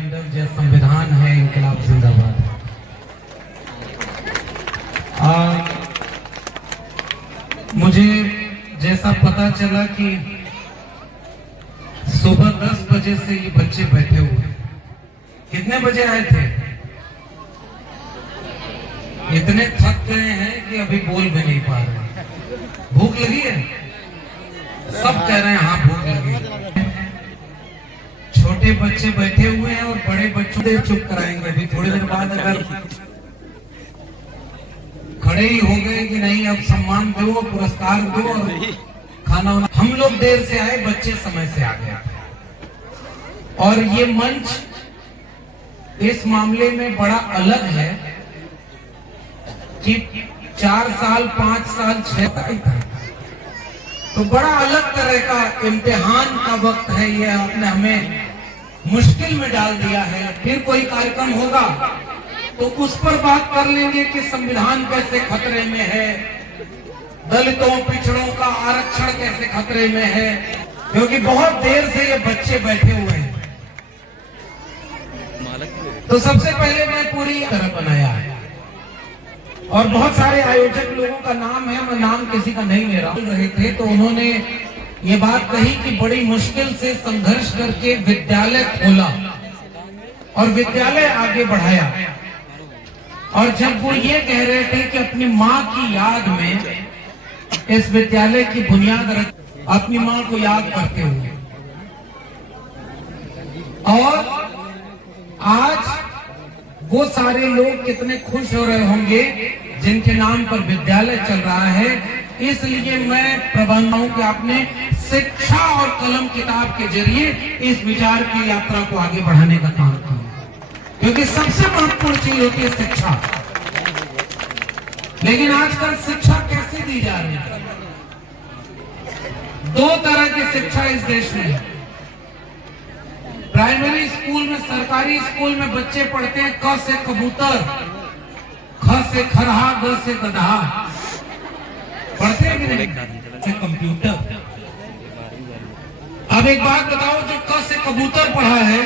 मंडल जय संविधान है, इंकलाब जिंदाबाद। मुझे जैसा पता चला कि सुबह 10 बजे से ये बच्चे बैठे हुए, कितने बजे आए थे? इतने थक गए हैं कि अभी बोल भी नहीं पा रहे। भूख लगी है? सब कह रहे हैं हाँ भूख लगी है। छोटे बच्चे बैठे हुए हैं और बड़े बच्चों से चुप कराएंगे। अभी थोड़ी देर बाद अगर खड़े ही हो गए कि नहीं अब सम्मान दो, पुरस्कार दो और खाना वाना। हम लोग देर से आए, बच्चे समय से आ गए। और ये मंच इस मामले में बड़ा अलग है कि 4 साल 5 साल 6 साल तो बड़ा अलग तरह का इम्तिहान का वक्त है। ये आपने हमें मुश्किल में डाल दिया है। फिर कोई कार्यक्रम होगा तो उस पर बात कर लेंगे कि संविधान कैसे खतरे में है, दलितों पिछड़ों का आरक्षण कैसे खतरे में है, क्योंकि बहुत देर से ये बच्चे बैठे हुए हैं। तो सबसे पहले मैं पूरी तरह बनाया है और बहुत सारे आयोजक लोगों का नाम है, मैं नाम किसी का नहीं ले रहे थे तो उन्होंने ये बात कही कि बड़ी मुश्किल से संघर्ष करके विद्यालय खोला और विद्यालय आगे बढ़ाया। और जब वो ये कह रहे थे कि अपनी माँ की याद में इस विद्यालय की बुनियाद रख, अपनी माँ को याद करते हुए, और आज वो सारे लोग कितने खुश हो रहे होंगे जिनके नाम पर विद्यालय चल रहा है। इसलिए मैं प्रबंधकों के आपने शिक्षा और कलम किताब के जरिए इस विचार की यात्रा को आगे बढ़ाने का काम किया, क्योंकि सबसे महत्वपूर्ण चीज होती है शिक्षा। लेकिन आजकल शिक्षा कैसे दी जा रही है? 2 तरह की शिक्षा इस देश में है। प्राइमरी स्कूल में, सरकारी स्कूल में बच्चे पढ़ते हैं क से कबूतर, ख से खरहा, ग से गधा, पढ़ते हैं कि नहीं? से कंप्यूटर। अब एक बात बताओ, जो क से कबूतर पढ़ा है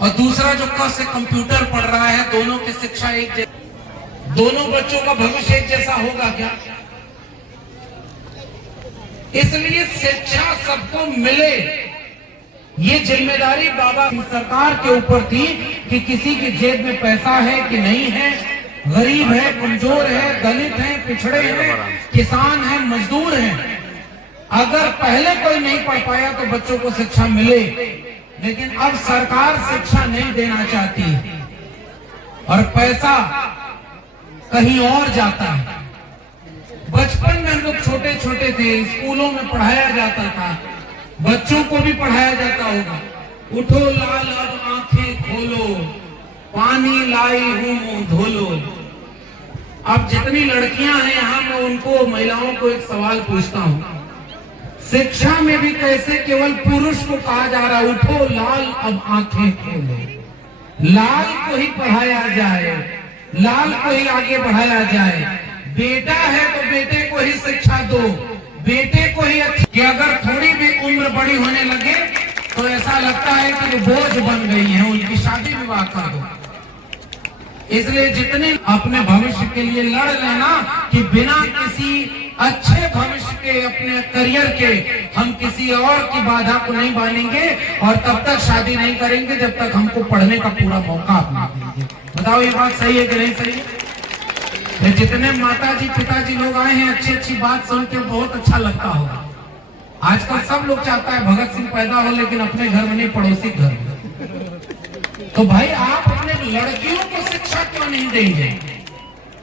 और दूसरा जो क से कंप्यूटर पढ़ रहा है, दोनों की शिक्षा एक जैसी, दोनों बच्चों का भविष्य एक जैसा होगा क्या? इसलिए शिक्षा सबको मिले, ये जिम्मेदारी बाबा की सरकार के ऊपर थी कि किसी की जेब में पैसा है कि नहीं है, गरीब है, कमजोर है, दलित है, पिछड़े हैं, किसान है, मजदूर है। अगर पहले कोई नहीं पढ़ पाया तो बच्चों को शिक्षा मिले, लेकिन अब सरकार शिक्षा नहीं देना चाहती और पैसा कहीं और जाता है। बचपन में हम लोग छोटे छोटे थे, स्कूलों में पढ़ाया जाता था, बच्चों को भी पढ़ाया जाता होगा, उठो लाल अब आंखें खोलो, पानी लाई हूं मुंह धोलो। अब जितनी लड़कियां हैं यहाँ, मैं उनको, महिलाओं को एक सवाल पूछता हूँ, शिक्षा में भी कैसे केवल पुरुष को कहा जा रहा है उठो लाल अब आंखें खोलो? लाल को ही पढ़ाया जाए, लाल को ही आगे बढ़ाया जाए। बेटा है तो बेटे को ही शिक्षा दो, बेटे को ही कि अगर थोड़ी भी उम्र बड़ी होने लगे तो ऐसा लगता है कि वो बोझ बन गई है, उनकी शादी विवाह कर दो। इसलिए जितने अपने भविष्य के लिए लड़ लेना कि बिना किसी अच्छे भविष्य के, अपने करियर के, हम किसी और की बाधा को नहीं बांधेंगे और तब तक शादी नहीं करेंगे जब तक हमको पढ़ने का पूरा मौका आप देंगे। बताओ ये बात सही है कि नहीं सही है? जितने माताजी पिताजी लोग आए हैं, अच्छी अच्छी बात सुन के बहुत अच्छा लगता होगा। आजकल सब लोग चाहता है भगत सिंह पैदा हो, लेकिन अपने घर में नहीं, पड़ोसी घर में। तो भाई आप अपने लड़कियों को शिक्षा क्यों नहीं देंगे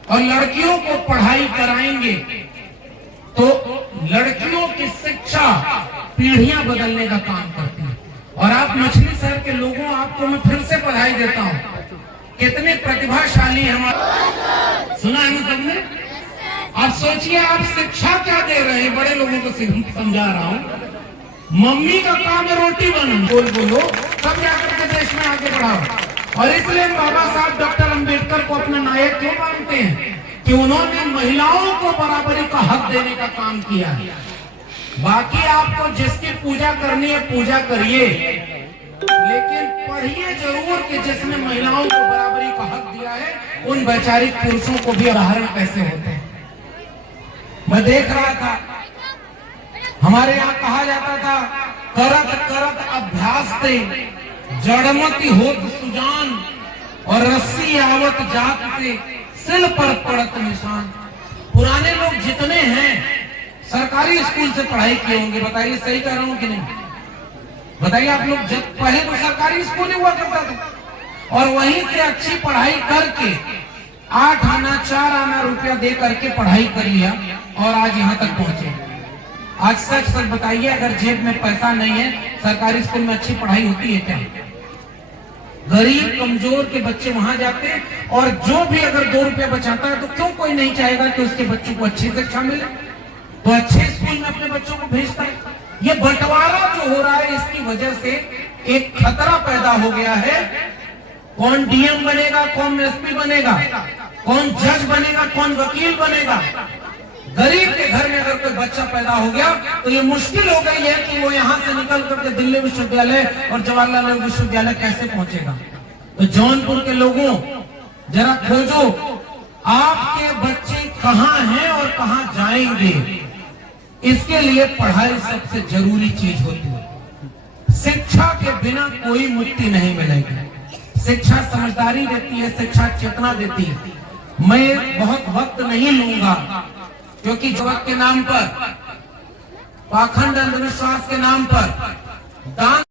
और लड़कियों को पढ़ाई कराएंगे? तो लड़कियों की शिक्षा पीढ़ियां बदलने का काम करती है। और आप मछली शहर के लोगों, आपको मैं फिर से बधाई देता हूँ, कितने प्रतिभाशाली हमारे, सुना है ना सबने? अब सोचिए आप शिक्षा क्या दे रहे हैं, बड़े लोगों को समझा रहा हूँ। मम्मी का काम है रोटी बनाना, बोलो सब जाकर के देश में आगे बढ़ाओ। और इसलिए बाबा साहब डॉक्टर अंबेडकर को अपना नायक क्यों मानते हैं? कि उन्होंने महिलाओं को बराबरी का हक देने का काम किया है। बाकी आपको जिसकी पूजा करनी है पूजा करिए, लेकिन पढ़िए जरूर कि जिसने महिलाओं को बराबरी का हक दिया है, उन वैचारिक पुरुषों को भी उदाहरण कैसे होते हैं। मैं देख रहा था, हमारे यहाँ कहा जाता था, करत करत अभ्यास ते जड़मती होत सुजान, और रस्सी आवत जात से सिल पर पड़त निशान। पुराने लोग जितने हैं सरकारी स्कूल से पढ़ाई किए होंगे, बताइए सही कह रहा हूं कि नहीं? बताइए आप लोग, जब पहले तो सरकारी स्कूल ही हुआ करता था, और वहीं से अच्छी पढ़ाई करके 8 आना 4 आना रुपया दे करके पढ़ाई कर लिया और आज यहाँ तक पहुंचे। आज सच सच बताइए, अगर जेब में पैसा नहीं है, सरकारी स्कूल में अच्छी पढ़ाई होती है क्या? गरीब कमजोर के बच्चे वहां जाते हैं, और जो भी अगर 2 रुपया बचाता है तो क्यों कोई नहीं चाहेगा कि उसके बच्चों को अच्छी शिक्षा मिले, तो अच्छे स्कूल में अपने बच्चों को भेजता है। ये बंटवारा जो हो रहा है, इसकी वजह से एक खतरा पैदा हो गया है। कौन डीएम बनेगा, कौन एसपी बनेगा, कौन जज बनेगा, कौन वकील बनेगा। गरीब के घर में अगर कोई बच्चा पैदा हो गया तो ये मुश्किल हो गई है कि वो यहाँ से निकल करके दिल्ली विश्वविद्यालय और जवाहरलाल नेहरू विश्वविद्यालय कैसे पहुंचेगा। तो जौनपुर के लोगों, जरा खोजो आपके बच्चे कहाँ हैं और कहाँ जाएंगे। इसके लिए पढ़ाई सबसे जरूरी चीज होती है। शिक्षा के बिना कोई मुक्ति नहीं मिलेगी। शिक्षा समझदारी देती है, शिक्षा चेतना देती है। मैं बहुत वक्त नहीं लूंगा, क्योंकि जगत के नाम पर, पाखंड अंधविश्वास के नाम पर दान